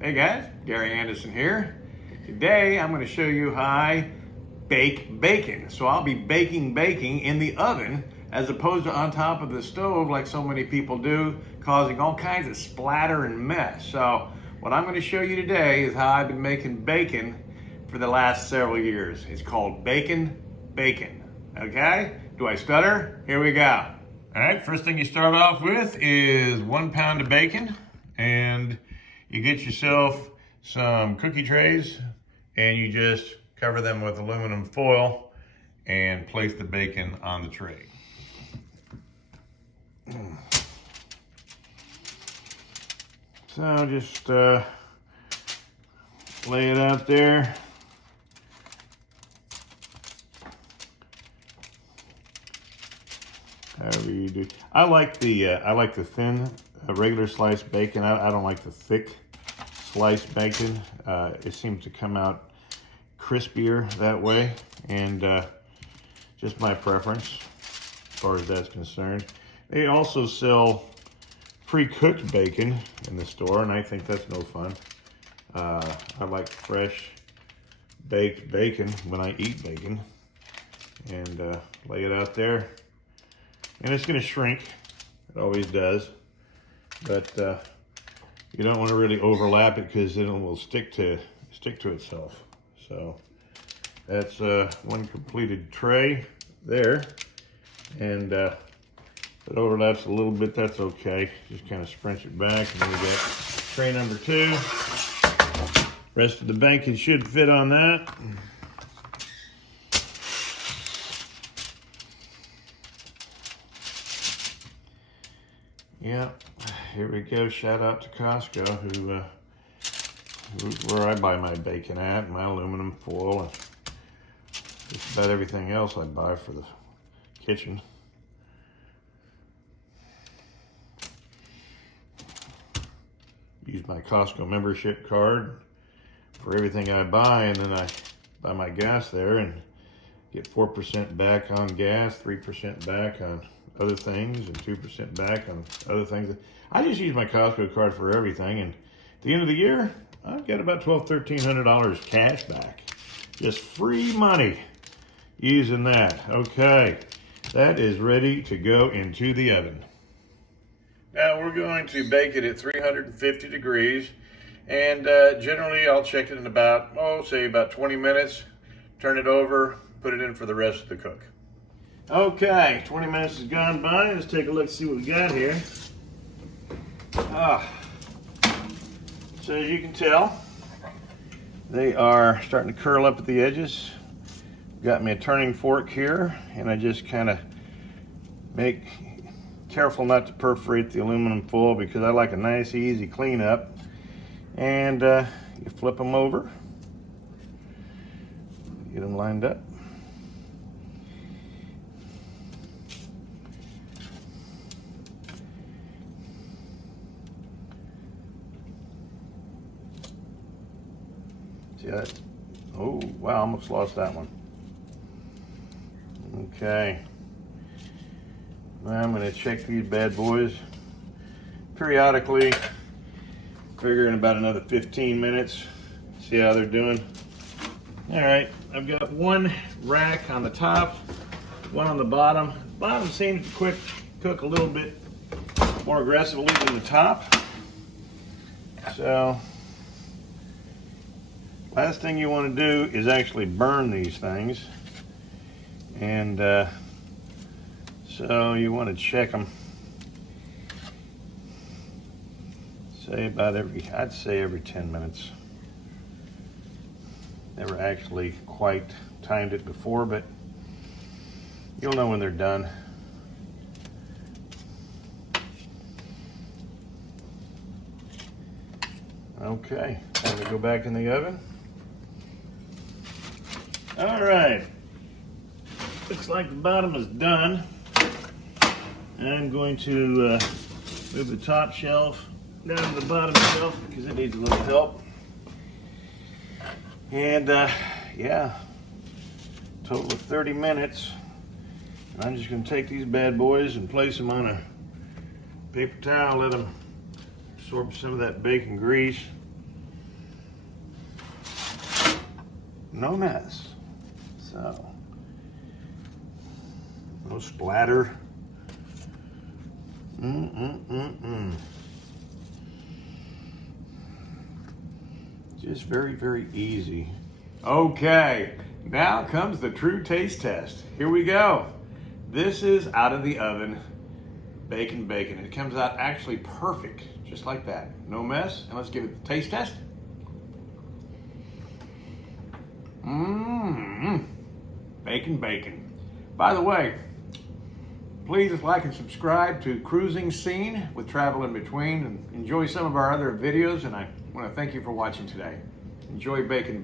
Hey guys, Gary Anderson here. Today I'm going to show you how I bake bacon. So I'll be baking in the oven as opposed to on top of the stove like so many people do, causing all kinds of splatter and mess. So what I'm going to show you today is how I've been making bacon for the last several years. It's called bacon. Okay? Do I stutter? Here we go. All right, first thing you start off with is 1 pound of bacon, and you get yourself some cookie trays and you just cover them with aluminum foil and place the bacon on the tray. So just lay it out there. However you do. I like the thin regular sliced bacon. I don't like the thick sliced bacon. It seems to come out crispier that way, and just my preference as far as that's concerned. They also sell pre-cooked bacon in the store, and I think that's no fun. I like fresh baked bacon when I eat bacon, and lay it out there. And it's going to shrink. It always does. But you don't want to really overlap it because then it will stick to itself. So that's one completed tray there. And if it overlaps a little bit, that's okay. Just kind of scrunch it back. And then we got tray number 2. Rest of the bacon should fit on that. Yeah, here we go. Shout out to Costco, where I buy my bacon at, my aluminum foil, and just about everything else I buy for the kitchen. Use my Costco membership card for everything I buy, and then I buy my gas there and get 4% back on gas, 3% back on other things, and 2% back on other things. I just use my Costco card for everything, and at the end of the year, I've got about $1,200–1,300 cash back. Just free money using that. Okay, that is ready to go into the oven. Now we're going to bake it at 350 degrees, and generally I'll check it in about, say about 20 minutes, turn it over, put it in for the rest of the cook. Okay, 20 minutes has gone by. Let's take a look, see what we got here. So as you can tell, they are starting to curl up at the edges. Got me a turning fork here, and I just kind of make careful not to perforate the aluminum foil because I like a nice, easy cleanup. And you flip them over, get them lined up. See that? Oh, wow, almost lost that one. Okay. Now I'm going to check these bad boys periodically, figuring about another 15 minutes, see how they're doing. All right, I've got one rack on the top, one on the bottom. The bottom seems to cook a little bit more aggressively than the top. So last thing you want to do is actually burn these things, and so you want to check them. I'd say every 10 minutes. Never actually quite timed it before, but you'll know when they're done. Okay, time to go back in the oven. All right, looks like the bottom is done. I'm going to move the top shelf down to the bottom shelf because it needs a little help. And yeah, total of 30 minutes. And I'm just going to take these bad boys and place them on a paper towel, let them absorb some of that bacon grease. no mess. So, no splatter. Just very, very easy. Okay, now comes the true taste test. Here we go. This is out of the oven, bacon. It comes out actually perfect, just like that. No mess, and let's give it the taste test. Bacon. By the way, please like and subscribe to Cruising Scene with Travel in Between, and enjoy some of our other videos, and I want to thank you for watching today. Enjoy bacon.